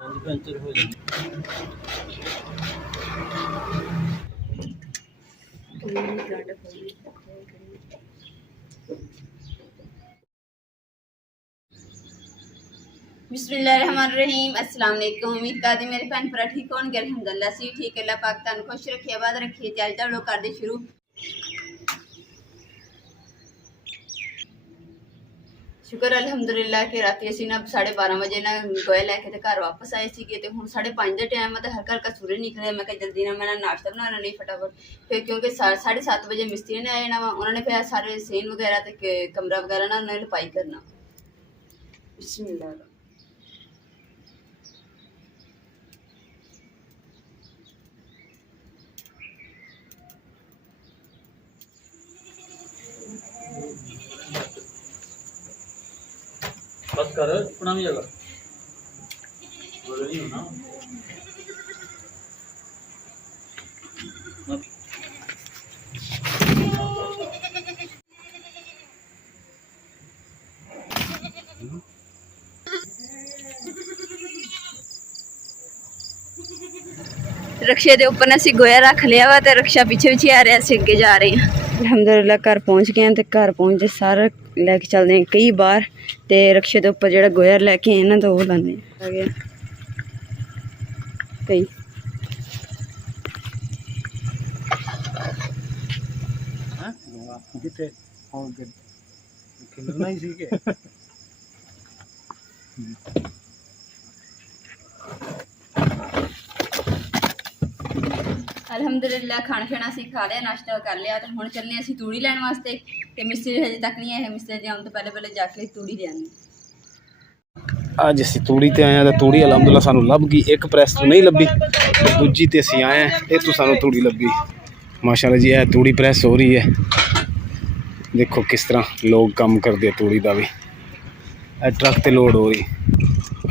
Puncture हो जाए। बिस्मिल्लाहिर्रहमानिर्रहीम। अस्सलाम वालेकुम। उम्मीद करदी मेरे भैन भरा ठीक होणगे। अल्हम्दुलिल्लाह असीं ठीक। अल्लाह पाक तुहानूं खुश रखे, आबाद रखे। ते अज दा व्लॉग करदे शुरू। शुक्र अल्हम्दुलिल्लाह कि राती असीं ना 12:30 बजे ना गोया लैके ते घर वापस आए सीगे। ते हुण 5:30 दा टाइम है ते हल्का हल्का सूरज निकलिया। मैं कहा जल्दी ना मैं नाश्ता बनाना नहीं फटाफट फिर, क्योंकि 7:30 बजे मिस्त्री ने आ जाना वा। उन्होंने फिर सारे सीन वगैरह ते कमरा वगैरह ना उन्होंने लपाई करना। बिस्मिल्लाह। बस कर अपना भी जगह बोलो नहीं होना। रक्शे के उपर असीं गोया रख लिया वा ते रक्शा पीछे पीछे आ रहा। असीं अगे जा रहे हैं। अलहमदुलिल्लाह घर पहुँच गए हैं ते घर पहुँचते सारा लैके चलते हैं कई बार। ते रक्शे के उपर जो गोया लैके आए ना तो वो लाने आ गया कई। अलहमदुलिल्लाह खाना शाना असीं खा लिया, नाश्ता कर लिया। तो हुण चलने असीं तूड़ी लैण वास्ते। ते मिस्त्री हजे तक नहीं आए। मिस्त्री दे आउण तो पहले पहले जाके तूड़ी ले आनी। अज असी तूड़ी ते आए हैं। तूड़ी अलहमदुल्ला सानू लभ गई। एक प्रैस तो नहीं लभी, दूजी ते असी आए हैं, ये तो सानू तूड़ी लभी। माशाल्लाह जी, है तूड़ी प्रैस हो रही है। देखो किस तरह लोग काम करते तूड़ी का भी। ट्रक ते लोड हो रही।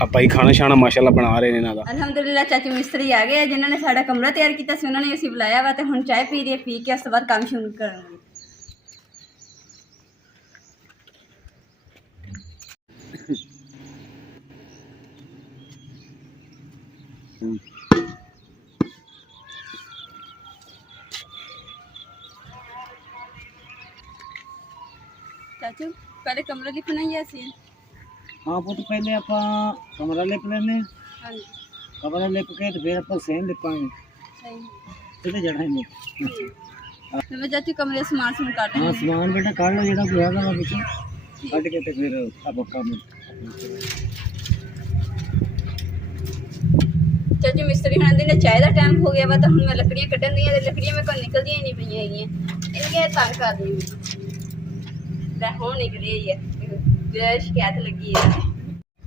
आप भाई खाना शाना माशाल्लाह बना रहे हैं इन्हां दा। अलहमदुलिल्लाह चाचू मिस्त्री आ गए जिन्होंने साडा कमरा तैयार किया सी। उन्होंने असीं बुलाया वा ते हुण चाय पी रही है। पी के उस तो बाद काम शुरू करेंगे। चाचू पहले कमरा लिपना ही सी। हाँ पुत पहले आप कमरा लिप लेने। हाँ जी कमरा लिप के तो फिर आप सेम लिपांगे। सही कितने चढ़ाएंगे। तो मैं चाचू कमरे समान सुन काट हाँ समान बेटा काट लो जेड़ा कोई हैगा विच कट के ते फिर अब काम। चाचू मिस्त्री हुणां ने चाय का टाइम हो गया वा तो हुण मैं लकड़ियां कड्ढन दी। लकड़ियां मेरे को निकलदियां ही नहीं पईयां हैगियां। इन्नियां तंग कर दी मैं हुण निकली है जो शिकायत लगी है।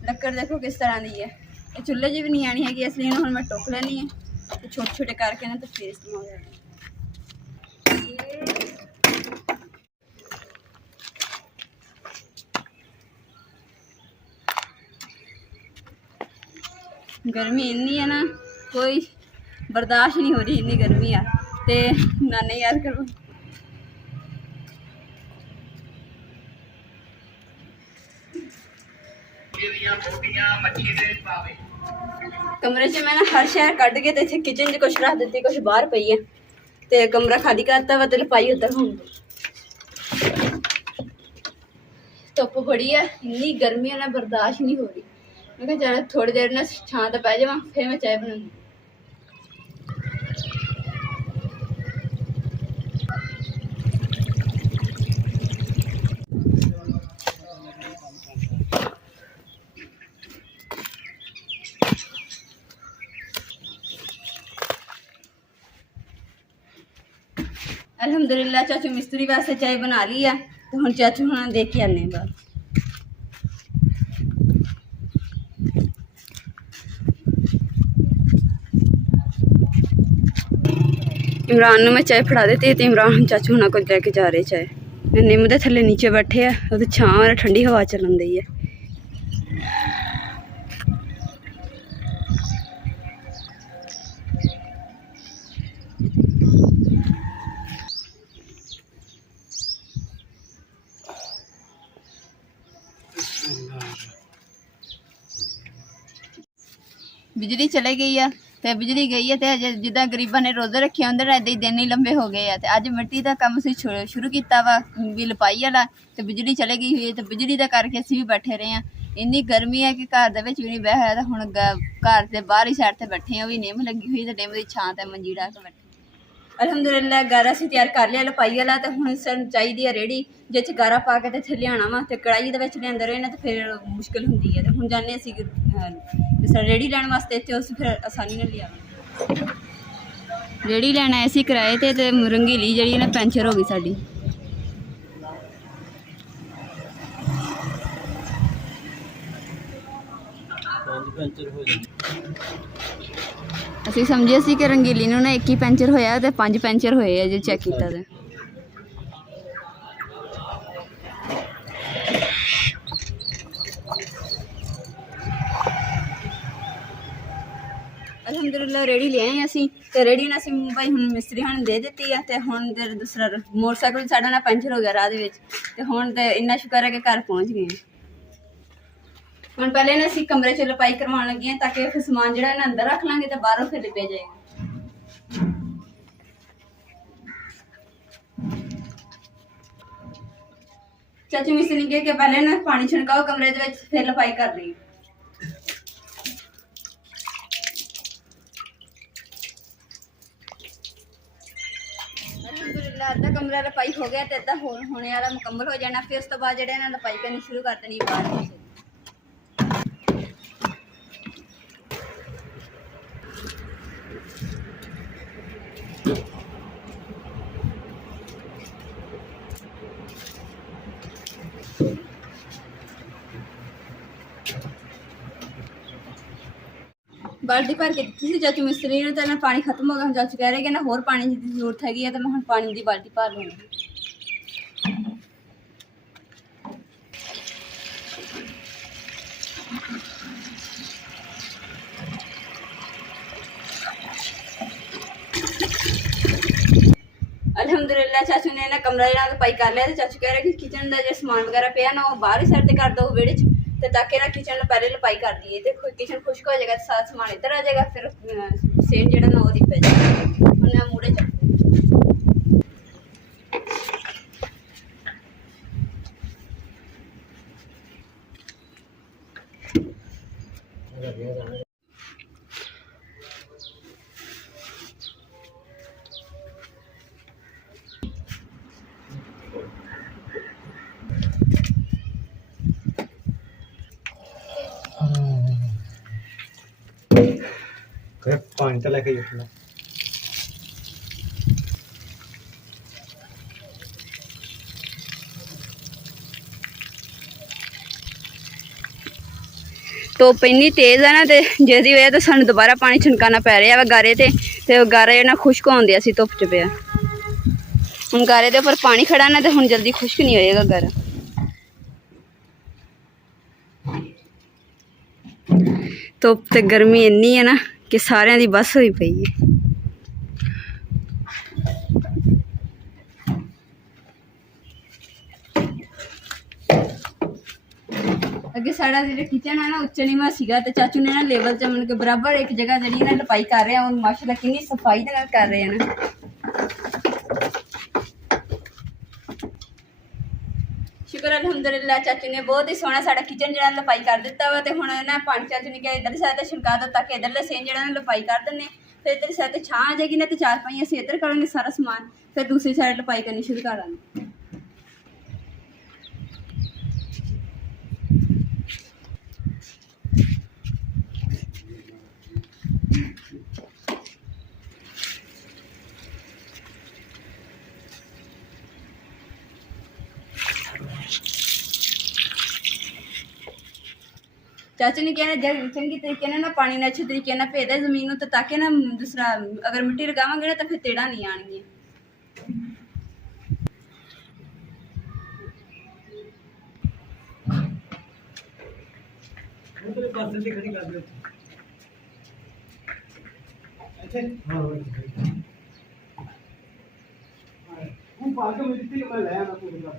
लक्कड़ देखो किस तरह की है। ये चुल्हे च भी नहीं आनी हैगी, इसलिए हुण मैं टुक लैनी है तो छोटे छोटे करके ना तो फिर इस्तेमाल करनी। गर्मी इन्नी है ना कोई बर्दाश्त नहीं हो रही। इन्नी गर्मी है ते नाने याद करो। कमरे च मैं ना हर शहर कट के ते किचन च कुछ रख दी, कुछ बाहर पई है। ते कमरा खाली करता वा ते लपाई उधर हूं। धुप बड़ी है, इन्नी गर्मी है ना बर्दाश्त नहीं हो रही। मैं कहा चल थोड़ी देर ना छां ते पै जावां फिर मैं चाय बनाऊंगी। अल्हम्दुलिल्लाह चाचू मिस्त्री वास्ते चाय बना ली है। तो हुण चाचू हुणां देख के आने बाहर। इमरान मैं चाय फड़ा देती तो इमरान चाचू हुणां को लैके जा रहे चाय। निम्म दे थल्ले नीचे बैठे है, वो छां ठंडी हवा चलन दी है। ਬਿਜਲੀ ਚਲੇ ਗਈ ਆ ਤੇ ਬਿਜਲੀ ਗਈ ਹੈ ਤੇ ਅਜੇ ਜਿੱਦਾਂ ਗਰੀਬਾਂ ਨੇ ਰੋਜ਼ੇ ਰੱਖੇ ਹੁੰਦੇ ਨੇ ਏਦਾਂ ਹੀ ਦਿਨ ਹੀ ਲੰਬੇ ਹੋ ਗਏ ਆ ਤੇ ਅੱਜ ਮਿੱਟੀ ਦਾ ਕੰਮ ਅਸੀਂ ਸ਼ੁਰੂ ਕੀਤਾ ਵਾ ਵੀ ਲਪਾਈ ਵਾਲਾ ਤੇ ਬਿਜਲੀ ਚਲੇ ਗਈ ਹੋਈ ਹੈ ਤੇ ਬਿਜਲੀ ਦਾ ਕਰਕੇ ਅਸੀਂ ਵੀ ਬੈਠੇ ਰਹੇ ਆ। ਇੰਨੀ ਗਰਮੀ ਹੈ ਕਿ ਘਰ ਦੇ ਵਿੱਚ ਵੀ ਨਹੀਂ ਬਹਿ ਹੋਇਆ ਤੇ ਹੁਣ ਘਰ ਦੇ ਬਾਹਰੀ ਸਾਈਡ ਤੇ ਬੈਠੇ ਆ, ਉਹ ਵੀ ਨਿੰਮ ਲੱਗੀ ਹੋਈ ਤੇ ਨਿੰਮ ਦੀ ਛਾਂ ਤੇ ਮੰਜੀ ਢਾ ਕੇ ਬੈਠੇ। ਅਲਹਮਦੁਲਿਲਾ ਗਾਰਾ ਅਸੀਂ ਤਿਆਰ ਕਰ ਲਿਆ ਲਪਾਈ ਵਾਲਾ ਤੇ ਹੁਣ ਸਾਨੂੰ ਚਾਹੀਦੀ ਆ ਰੇੜੀ ਜਿਹ 'ਚ ਗਾਰਾ ਪਾ ਕੇ ਤੇ ਇੱਥੇ ਲਿਆਉਣਾ ਵਾ ਤੇ ਕੜਾਹੀ ਦੇ ਵਿੱਚ ਲਿਆਂਦੇ ਰਹੇ ਨਾ ਤੇ ਫਿਰ ਮੁਸ਼ਕਿਲ ਹੁੰਦੀ ਹੈ ਤੇ ਹੁਣ ਜਾਂਦੇ ਅਸੀਂ ਜਿਸ ਤਰ੍ਹਾਂ ਰੇੜੀ ਲੈਣ ਵਾਸਤੇ ਇੱਥੇ ਉਸ ਫਿਰ ਆਸਾਨੀ ਨਾਲ ਲਿਆਵਾਂਗੇ। ਰੇੜੀ ਲੈਣ ਆਏ ਸੀ ਕਿਰਾਏ ਤੇ ਰੰਗੀਲੀ ਜਿਹੜੀ ਨਾ ਪੈਂਚਰ ਹੋ ਗਈ ਸਾਡੀ। ਅਸੀਂ ਸਮਝਿਆ ਸੀ ਕਿ ਰੰਗੀਲੀ ਨੂੰ ਨਾ ਇੱਕ ਹੀ ਪੈਂਚਰ ਹੋਇਆ ਤੇ 5 ਪੈਂਚਰ ਹੋਏ ਆ ਜੇ ਚੈੱਕ ਕੀਤਾ ਤੇ। ਅਲਹਮਦੁਲਿਲਾ ਰੇੜੀ ਲੈ ਆਏ ਅਸੀਂ ਤੇ ਰੇੜੀ ਨਾਲ ਅਸੀਂ ਭਾਈ ਹੁਣ ਮਿਸਤਰੀ ਨੂੰ ਦੇ ਦਿੱਤੀ ਆ ਤੇ ਹੁਣ ਤੇ ਦੂਸਰਾ ਮੋਟਰਸਾਈਕਲ ਸਾਡਾ ਨਾ ਪੈਂਚਰ ਹੋ ਗਿਆ ਰਾਹ ਦੇ ਵਿੱਚ ਤੇ ਹੁਣ ਤੇ ਇੰਨਾ ਸ਼ੁਕਰ ਹੈ ਕਿ ਘਰ ਪਹੁੰਚ ਗਏ। ਹੁਣ ਪਹਿਲੇ ਨਾ ਅਸੀਂ ਕਮਰੇ 'ਚ ਲਪਾਈ ਕਰਵਾਉਣ ਲੱਗੇ ਹਾਂ ਤਾਂ ਕਿ ਫਿਰ ਸਮਾਨ ਜਿਹੜਾ ਇਹਨਾਂ ਅੰਦਰ ਰੱਖ ਲਾਂਗੇ ਤੇ ਬਾਹਰੋਂ ਫਿਰ ਲਿਪਿਆ ਜਾਏਗਾ। ਚਾਚੂ ਮਿਸਤਰੀ ਨੇ ਕਿਹਾ ਕਿ ਪਹਿਲੇ ਨਾ ਪਾਣੀ ਛਿੜਕਾਓ ਕਮਰੇ ਦੇ ਵਿੱਚ ਫਿਰ ਲਪਾਈ ਕਰ ਲਈ। ਅਲਹਮਦੁਲਿਲਾ ਅੱਧਾ ਕਮਰਾ ਲਪਾਈ ਹੋ ਗਿਆ ਤੇ ਅੱਧਾ ਹੋਰ ਹੋਣੇ ਵਾਲਾ ਮੁਕੰਮਲ ਹੋ ਜਾਣਾ। ਫਿਰ ਉਸ ਤੋਂ ਬਾਅਦ ਜਿਹੜੇ ਇਹਨਾਂ ਲਪਾਈ ਕਰਨੀ ਸ਼ੁਰੂ ਕਰ ਦੇਣੀ ਬਾਹਰ। बाल्टी भर के दी थी चाचू मिस्त्री ने तो पानी खत्म हो गया। हम चाचू कह रहे कि ना होर पानी की जरूरत हैगी है तो मैं पानी की बाल्टी भर लूँगी। अल्हम्दुलिल्लाह चाचू ने ना कमरा जो लपाई कर लिया तो चाचू कह रहे कि किचन का जो समान वगैरह पे ना वो बाहर ही साइड कर दो वेड़े तो ताकि ना किचन पहले लपाई कर दी तो किचन खुश्क हो जाएगा तो सारा समान इधर आ जाएगा फिर सेम जो ना वो पै जाएगा। मैं मूड़े च पानी तो लेके उठना ਧੁੱਪ ਇੰਨੀ ਤੇਜ਼ ਆ ਨਾ ਤੇ ਜਿਹਦੀ ਵਜ੍ਹਾ ਤੋਂ ਸਾਨੂੰ ਦੁਬਾਰਾ ਪਾਣੀ ਛਿਣਕਾਉਣਾ ਪੈ ਰਿਹਾ ਵਾ ਗਾਰੇ ਤੇ ਉਹ ਗਾਰਾ ਜਿਹੜਾ ਖੁਸ਼ਕ ਹੁੰਦਿਆ ਸੀ ਧੁੱਪ 'ਚ ਪਿਆ। ਹੁਣ ਗਾਰੇ ਦੇ ਉੱਪਰ ਪਾਣੀ ਖੜਾ ਨਾ ਤੇ ਹੁਣ ਜਲਦੀ ਖੁਸ਼ਕ ਨਹੀਂ ਹੋਏਗਾ ਗਾਰਾ। ਧੁੱਪ ਤੇ ਗਰਮੀ ਇੰਨੀ ਹੈ ਨਾ ਕਿ ਸਾਰਿਆਂ ਦੀ ਬੱਸ ਹੋਈ ਪਈ ਹੈ। ਅੱਗੇ ਸਾਡਾ ਜਿਹੜਾ ਕਿਚਨ ਹੈ ਨਾ ਉੱਚਾ ਨੀਵਾਂ ਸੀਗਾ ਤੇ ਚਾਚੂ ਨੇ ਨਾ ਲੈਵਲ 'ਚ ਮਤਲਬ ਕਿ ਬਰਾਬਰ ਇੱਕ ਜਗ੍ਹਾ ਜਿਹੜੀ ਨਾ ਲਪਾਈ ਕਰ ਰਿਹਾ ਹੁਣ ਮਾਸ਼ਾਅੱਲਾ ਕਿੰਨੀ ਸਫਾਈ ਦੇ ਨਾਲ ਕਰ ਰਹੇ ਹਨ। ਸ਼ੁਕਰ ਅਲਹਮਦੁਲਿਲਾ ਚਾਚੂ ਨੇ ਬਹੁਤ ਹੀ ਸੋਹਣਾ ਸਾਡਾ ਕਿਚਨ ਜਿਹੜਾ ਲਪਾਈ ਕਰ ਦਿੱਤਾ ਵਾ ਤੇ ਹੁਣ ਨਾ ਪਾਣੀ ਚਾਚੂ ਨੇ ਕਿਹਾ ਇੱਧਰ ਸਾਈਡ ਤੇ ਛਿੜਕਾ ਦੋ ਤਾਂ ਕਿ ਇੱਧਰਲੇ ਸੇਮ ਜਿਹੜਾ ਨਾ ਲਪਾਈ ਕਰ ਦਿੰਦੇ ਫਿਰ ਇੱਧਰ ਸਾਈਡ ਤੇ ਛਾਂ ਆ ਜਾਏਗੀ ਨਾ ਤੇ ਚਾਰ ਪਾਈਆਂ ਅਸੀਂ ਇੱਧਰ ਕਰਾਂਗੇ ਸਾਰਾ ਸਮਾਨ ਫਿਰ ਦੂਸਰੀ ਸਾਈਡ ਲਪਾਈ ਕਰਨੀ ਸ਼ੁਰੂ ਕਰਾਂਗੇ। चाचू ने कहना जब चंगी तरीके ना पानी ने अच्छे तरीके ना भेज दे जमीन तो ताकि ना दूसरा अगर मिट्टी लगावांगे ना तो फिर तेड़ा नहीं आएंगी।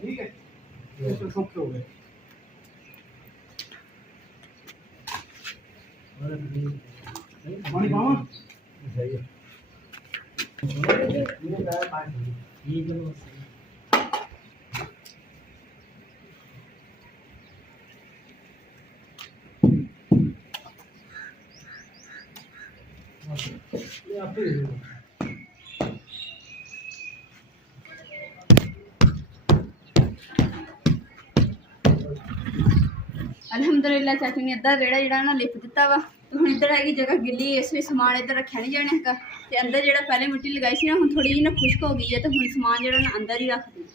ठीक है सौखे हो गए। पानी पावा अलहमदुलिल्लाह चाचू ने अद्धा रेड़ा जेड़ा ना लिप दिता वा तो हुण इधर हैगी जगह गिल्ली इस लिए समान इधर रखा नहीं जाने का ते अंदर जेड़ा पहले मिट्टी लगाई सी ना हुण थोड़ी जी ना खुश्क हो गई है तो हुण समान जेड़ा ना अंदर ही रख दी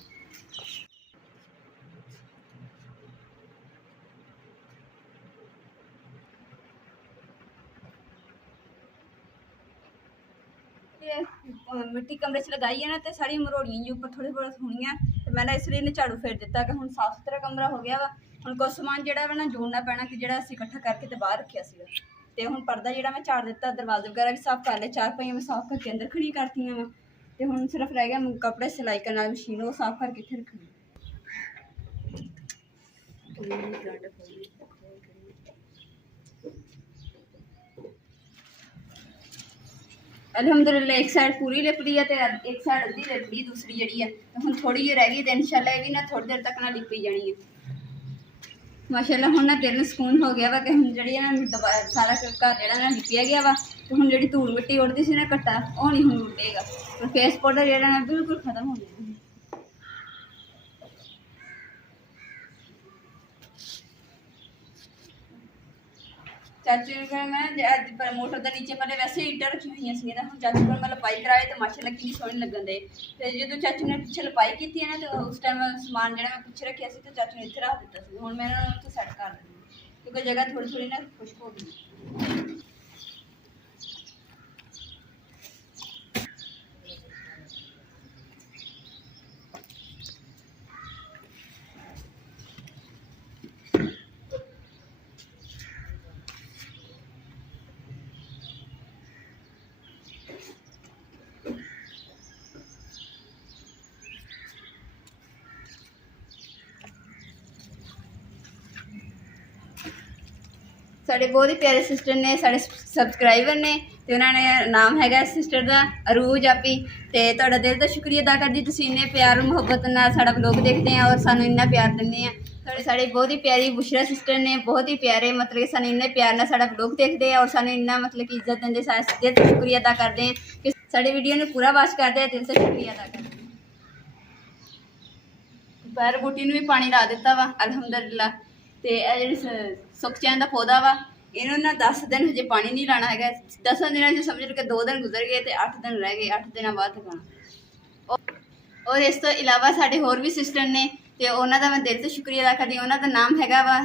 मिट्टी कमरे च लगाई है ना तो सारी मरोड़ियां जी ऊपर थोड़ी बहुत होनियां तो मैंने इसलिए इन्हें झाड़ू फेर दिता कि हुण साफ सुथरा कमरा हो गया वा हुण कुछ समान जेड़ा वा ना जोड़ना पैना कि जेड़ा असीं इकट्ठा करके ते बाहर रखिया सीगा ते हुण पर्दा जेड़ा मैं झाड़ दिता दरवाजे वगैरह भी साफ कर ले चार पाइयां मैं साफ करके अंदर खड़ी करतियां वा ते हुण सिर्फ रह गया कपड़े सिलाई करने वाली मशीन वो साफ करके इत्थे रखनी अलहमदुलिल्लाह एक साइड पूरी लिपड़ी है तो एक साइड अद्धी लिपड़ी दूसरी जड़ी है तो हम थोड़ी जी रह गई तो इंशाल्लाह ये भी ना थोड़ी देर तक ना लिपी जानी है माशाल्लाह हुण ना दिल नूं सुकून हो गया वा कि हुण जड़ी ना दोबारा सारा घर जेड़ा ना लिपिया गया वा तो हुण जड़ी धूड़ मिट्टी उड़दी सी ना कट्टा वो नहीं हुण उड़ेगा और फेस पाउडर जेड़ा ना बिल्कुल खत्म हो गया चाचू को मैं मोटर के नीचे पहले वैसे ही ईटा रखी हुई सी हम चाचू को मैं लपाई कराए तो माशाल्लाह कितनी सोहनी लगन दे तो जो चाचू ने पिछले लपाई की है ना तो उस टाइम समान जो मैं पिछे रखा तो चाचू ने इतने रख दिता हूँ मैं उत्थे सैट कर दी क्योंकि जगह थोड़ी थोड़ी ना खुश्क हो गई साढ़े बहुत ही प्यारे सिस्टर ने साढ़े सबसक्राइबर ने तो उन्होंने नाम है सिस्टर का अरूज आपी तो तुहाडा दिल का शुक्रिया अदा करदी तुसीं इन्ने प्यार मुहब्बत नाल साडा व्लॉग देखते हैं और सानू इन्ना प्यार दिंदे हैं साढ़े बहुत ही प्यारी बुशरा सिस्टर ने बहुत ही प्यारे मतलब कि सानू इन्ने प्यार नाल साडा व्लॉग देखते हैं और सानू इन्ना मतलब कि इज्जत देंदे दिल तो शुक्रिया अदा करते हैं कि साडी वीडियो ने पूरा वाच करते हैं दिल से शुक्रिया अदा करते हैं पैर बूटी भी पानी ला दिता वा अलहमदुलिल्लाह तो यह जी सुखचैन का पौधा वा इन्हों ना 10 दिन हजे पानी नहीं लाना है 10 दिनों से समझ के 2 दिन गुजर गए तो 8 दिन रह गए 8 दिनों बाद लगाना और इस तो इलावा साढ़े होर भी सिस्टर ने तो उन्होंने मैं दिल से शुक्रिया अदा करती उन्होंने नाम है वा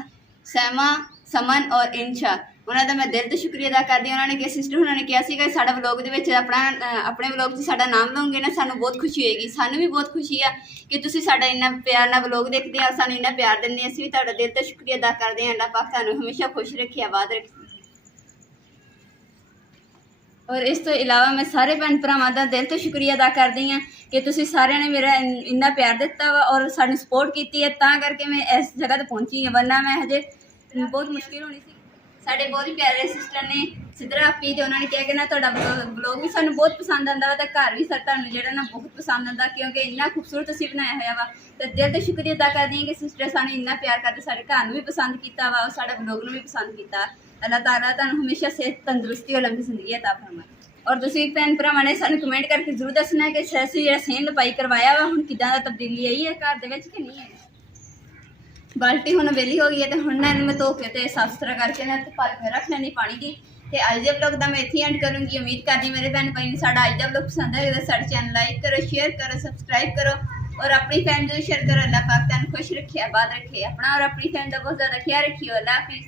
सैमा समन और इंशा उन्होंने मैं दिल से शुक्रिया अदा करती उन्होंने कहा सिस्टर उन्होंने कहा साडा व्लॉग के अपना अपने व्लॉग से साडा नाम लओगे ना सानू बहुत खुशी होएगी सानू भी बहुत खुशी है कि तुसीं साडा इन्ना प्यार नाल व्लॉग देखते हैं और सानू इन्ना प्यार दिंदे असीं भी तुहाडा दिल तो शुक्रिया अदा करते हैं अल्लाह पाक सानू हमेशा खुश रखे आबाद रखे और इस तो इलावा मैं सारे भैन भरावां दा दिल तो शुक्रिया अदा करती हाँ कि तुसीं सारिਆਂ ने मेरा इन्ना प्यार दिता वा और सानू सपोर्ट की है तां करके मैं इस जगह ते पहुंची हाँ वरना मैं हजे बहुत मुश्किल होनी सी साढ़े बहुत ही प्यारे सिस्टर ने सिद्धरा आपी तो उन्होंने कहा कि ना तुहाडा व्लॉग भी सानू बहुत पसंद आता वा तो घर भी तुहानू जिहड़ा ना बहुत पसंद आता क्योंकि इन्ना खूबसूरत असीं बनाया हुआ वा तो दिल तो शुक्रिया अदा करदी हां कि सिस्टर सानू इन्ना प्यार करते साढ़े घर भी पसंद किया वा और साढ़े व्लॉग भी पसंद किया अल्लाह ताला तुहानू हमेशा सेहत तंदुरुस्ती और लंबी जिंदगी अता फरमाए और तुसीं भैन भरावां ने सानू कमेंट करके जरूर दसना कि असीं जिहड़ा सेम लपाई करवाया वा हुण किदां दा तब्दीली आई है घर दे विच कि नहीं है बाल्टी हुण वेली हो गई है तो हुण ना मैं धो के ते साफ सुथरा करके ना भर के रख लैनी पानी की तो अज के व्लॉग का मैं इत्थे एंड करूँगी उम्मीद करती मेरे भैन भाई ने साडा अज का व्लॉग पसंद आएगा तो साडे चैनल लाइक करो शेयर करो सबसक्राइब करो और अपनी फैमिली को शेयर करो अल्लाह पाक तुहानू खुश रखे आबाद रखे अपना और अपनी फैमिली का बहुत ज़्यादा ख्याल रखियो अल्लाह हाफिज़।